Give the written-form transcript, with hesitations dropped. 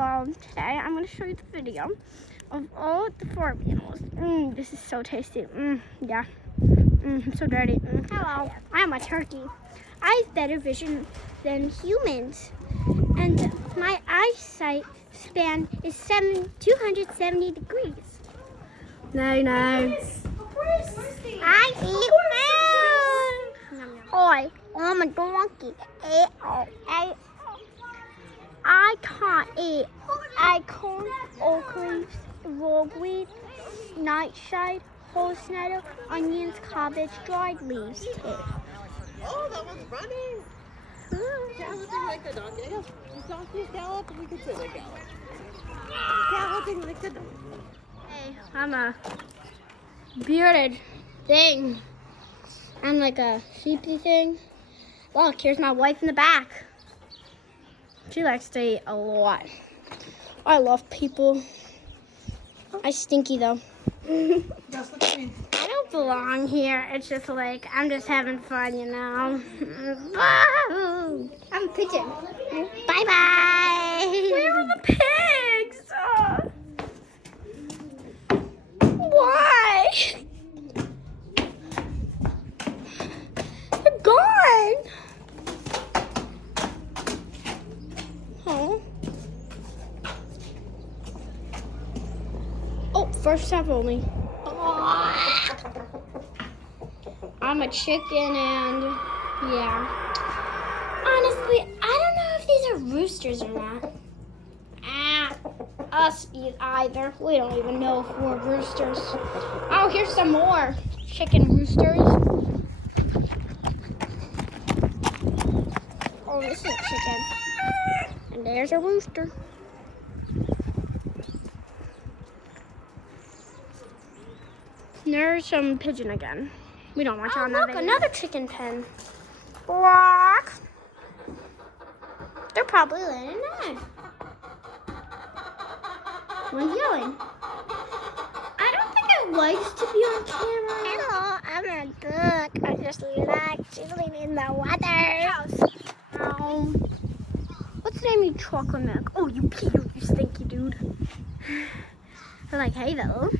Hello, today I'm going to show you the video of all the farm animals. This is so tasty. Yeah. I'm so dirty. Hello, I'm a turkey. I have better vision than humans. And my eyesight span is 270 degrees. No. I eat food. Hi, I'm a donkey. I can't eat acorn, oak leaves, ragweed, nightshade, horse-nettle, onions, cabbage, dried leaves, too. Oh, that one's running. Galloping like a donkey. I guess donkeys gallop, we could say they gallop. Galloping like a donkey. Hey, I'm a bearded thing. I'm like a sheepy thing. Look, here's my wife in the back. She likes to eat a lot. I love people. I stinky though. Just look at me. I don't belong here. It's just like, I'm just having fun, you know. I'm a pigeon. Bye-bye. Where are the pigs? Why? They're gone. Oh. Oh, first step only. I'm a chicken and yeah. Honestly, I don't know if these are roosters or not. Us either. We don't even know if we're roosters. Oh, here's some more chicken roosters. Oh, this is a chicken. And there's a rooster. There's some pigeon again. We don't watch on that video. Look, another chicken pen. Walk. They're probably laying an egg. One's yelling. I don't think it likes to be on camera. Hello, I'm a duck. I just like chilling in the water. What's the name of your chocolate milk? Oh, you stinky dude. I'm like, hey though.